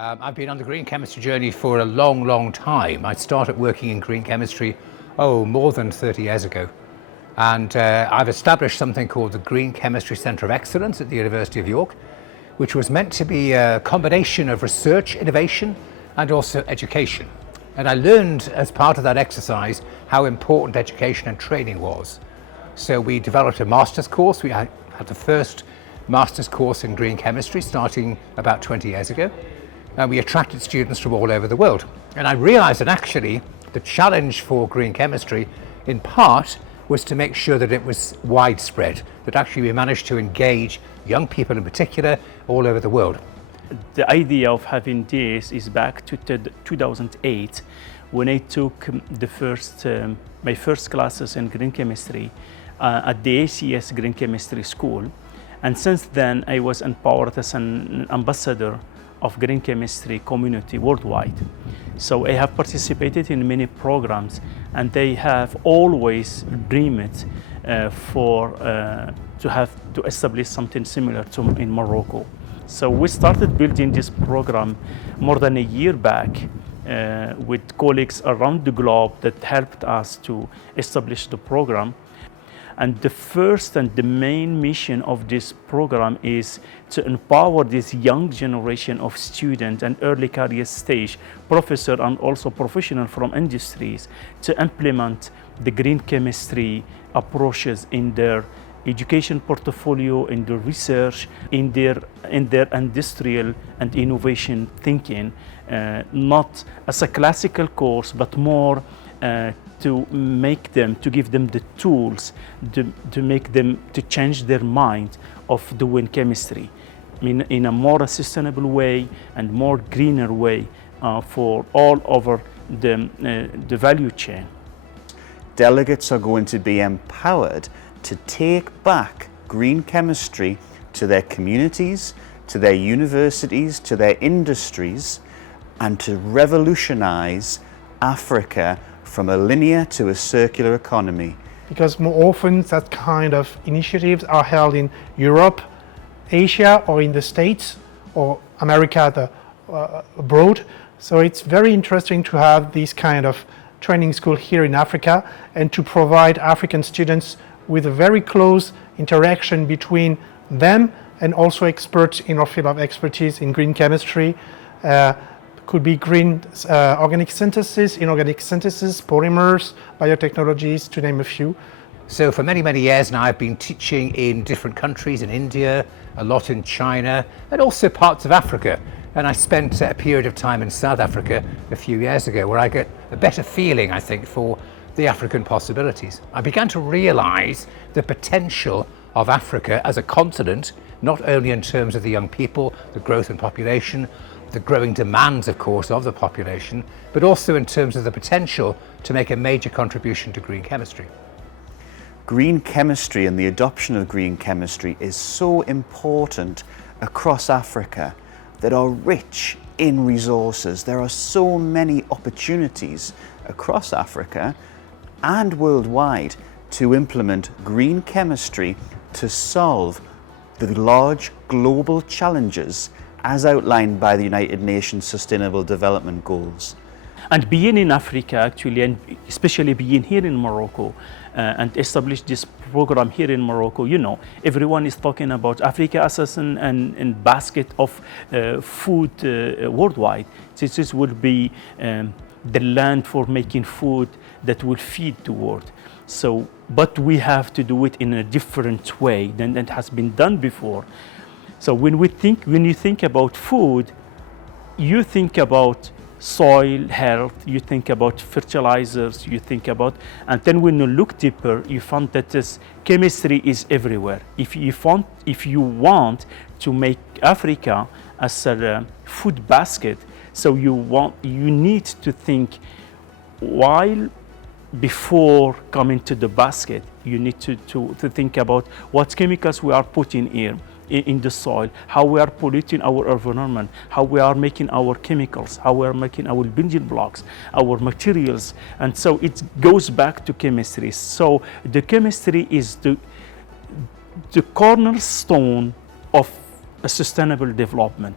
I've been on the green chemistry journey for a long time. I started working in green chemistry, more than 30 years ago. And I've established something called the Green Chemistry Centre of Excellence at the University of York, which was meant to be a combination of research, innovation, and also education. And I learned as part of that exercise how important education and training was. So we developed a master's course. We had the first master's course in green chemistry starting about 20 years ago. And we attracted students from all over the world. And I realized that actually the challenge for green chemistry in part was to make sure that it was widespread, that actually we managed to engage young people in particular all over the world. The idea of having this is back to 2008 when I took my first classes in green chemistry at the ACS Green Chemistry School. And since then I was empowered as an ambassador of green chemistry community worldwide. So I have participated in many programs, and they have always dreamed to establish something similar to in Morocco. So we started building this program more than a year back with colleagues around the globe that helped us to establish the program. And the first and the main mission of this program is to empower this young generation of students and early career stage professors and also professionals from industries to implement the green chemistry approaches in their education portfolio, in their research, in their industrial and innovation thinking, not as a classical course, but more to give them the tools to make them to change their mind of doing chemistry in a more sustainable way and more greener way for all over the value chain. Delegates are going to be empowered to take back green chemistry to their communities, to their universities, to their industries, and to revolutionize Africa from a linear to a circular economy. Because more often that kind of initiatives are held in Europe, Asia, or in the States, or America abroad. So it's very interesting to have this kind of training school here in Africa and to provide African students with a very close interaction between them and also experts in our field of expertise in green chemistry. Could be green organic synthesis, inorganic synthesis, polymers, biotechnologies, to name a few. So for many years now I've been teaching in different countries, in India, a lot in China, and also parts of Africa. And I spent a period of time in South Africa a few years ago where I get a better feeling, I think, for the African possibilities. I began to realize the potential of Africa as a continent, not only in terms of the young people, the growth in population, the growing demands, of course, of the population, but also in terms of the potential to make a major contribution to green chemistry. Green chemistry and the adoption of green chemistry is so important across Africa that are rich in resources. There are so many opportunities across Africa and worldwide to implement green chemistry to solve the large global challenges as outlined by the United Nations Sustainable Development Goals. And being in Africa actually, and especially being here in Morocco, and establish this program here in Morocco, everyone is talking about Africa as a basket of food worldwide. This will be the land for making food that will feed the world. So, but we have to do it in a different way than it has been done before. So when you think about food, you think about soil health, you think about fertilizers, and then when you look deeper, you find that this chemistry is everywhere. If you want to make Africa as a food basket, so you need to think while before coming to the basket, you need to think about what chemicals we are putting in the soil, how we are polluting our environment, how we are making our chemicals, how we are making our building blocks, our materials. And so it goes back to chemistry. So the chemistry is the cornerstone of a sustainable development.